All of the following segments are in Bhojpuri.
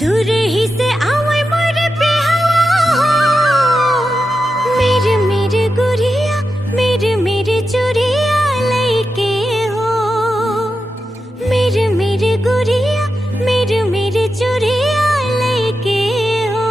दूर ही से आवे मोरे पे हवा मेरे मेरे गुड़िया मेरे मेरे चुरिया लेके हो मेरे मेरे गुड़िया मेरे मेरे चुरिया लेके हो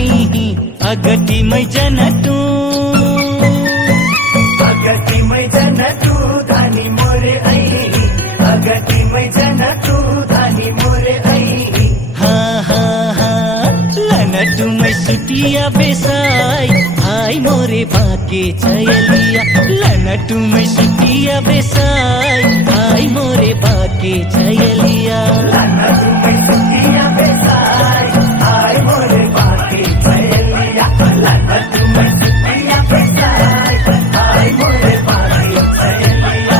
अगटी मै जनटू अगटी मै जनटू धानी मोरे ऐ अगटी मै जनटू धानी मोरे ऐ हाँ हाँ हाँ लनटू मै सुटिया बेसाई हाय मोरे बाके चयलिया लनटू मै सुटिया बेसाई हाय मोरे बाके चयलिया लनटू मै सुटिया बेसाई हाय मोरे बाके चयलिया लनटू मै सुटिया बेसाई हाय मोरे बाके चयलिया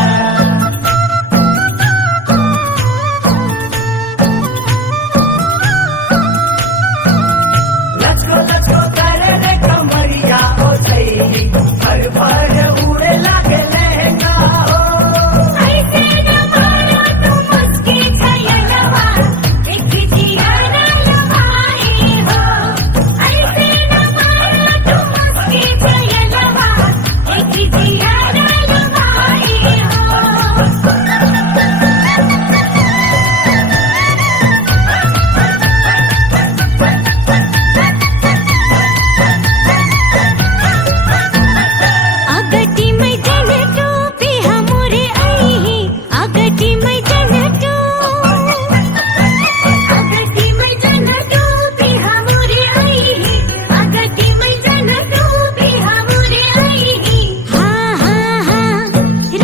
Let's go करे रे कमरिया हो सही भर भर उड़े लागे लहंगा हो ऐसे न मारो तू मुस्की छयलवा एक जिया न लवाई हो ऐसे न मारो तू मुस्की छयलवा एक जिया न लवाई हो अगटी मै जनटू पिहा मोरे ऐ अगटी मै जनटू अगटी मै जनटू पिहा मोरे ऐ अगटी मै जनटू पिहा मोरे ऐ हाँ हाँ हाँ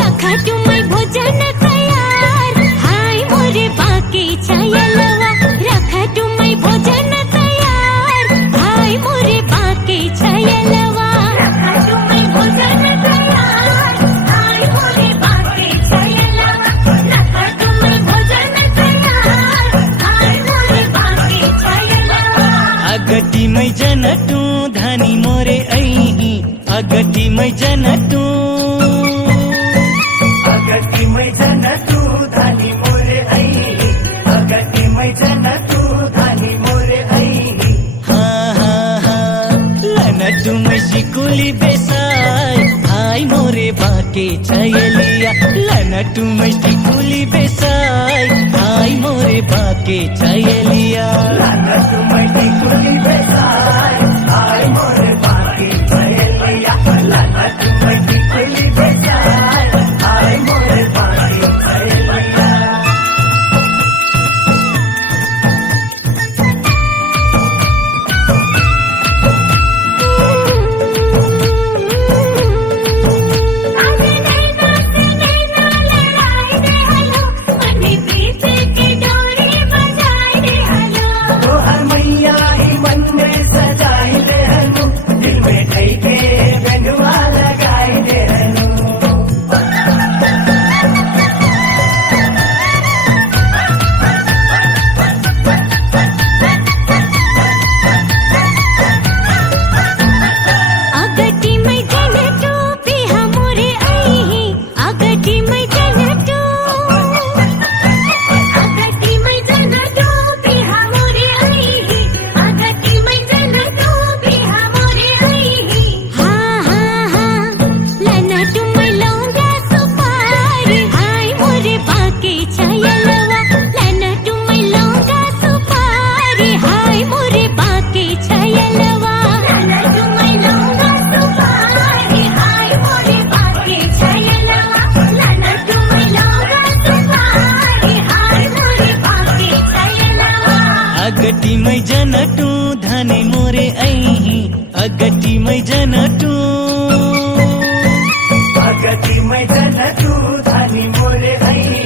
रखा तू मै भोजन तैयार हाय मोरे बाके चयलवा रखा तू मै भोजन तैयार हाय मोरे बाके चयलवा रखा तू मै भोजन तैयार हाय मोरे बाके चयलवा रखा तू मै भोजन तैयार हाय मोरे बाके चयलवा अगटी मै जनटू धानी मोरे ऐ अगटी मै जनटू अगटी मै जनटू धानी मोरे ऐ अगटी मै जनटू धानी मोरे ऐ हाँ हाँ हाँ लनटू मै सिकुली बेसाई हाय मोरे बाके चयलिया लनटू मै सिकुली बेसाई हाय मोरे बाके चयलिया लनटू मै सिकुली बेसाई हाय मोरे बाके चयलिया लनटू मै सिकुली बेसाई हाय मोरे बाके चयलिया आगे नैना से नैना लड़ाई दे हलो मनी पीछे की डोरी बजाई दे हलो तोहर मैया ही मन जनटू धाने मोरे ऐही अगतिमै जनटू अगतिमै जनटू धानी मोरे ऐही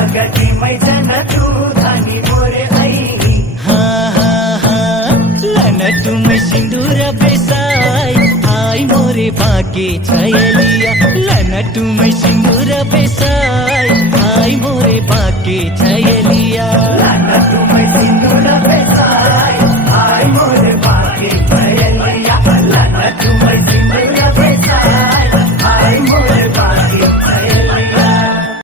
अगतिमै जनटू धानी मोरे ऐही हा हा हा लनटुमै सिन्दुर बेसाई आई मोरे बाके छयलिया लनटुमै सिन्दुर बेसाई आई मोरे बाके छयलिया लनटुमै सिन्दुर बेसाई आई मोरे बाके छयलिया लनटुमै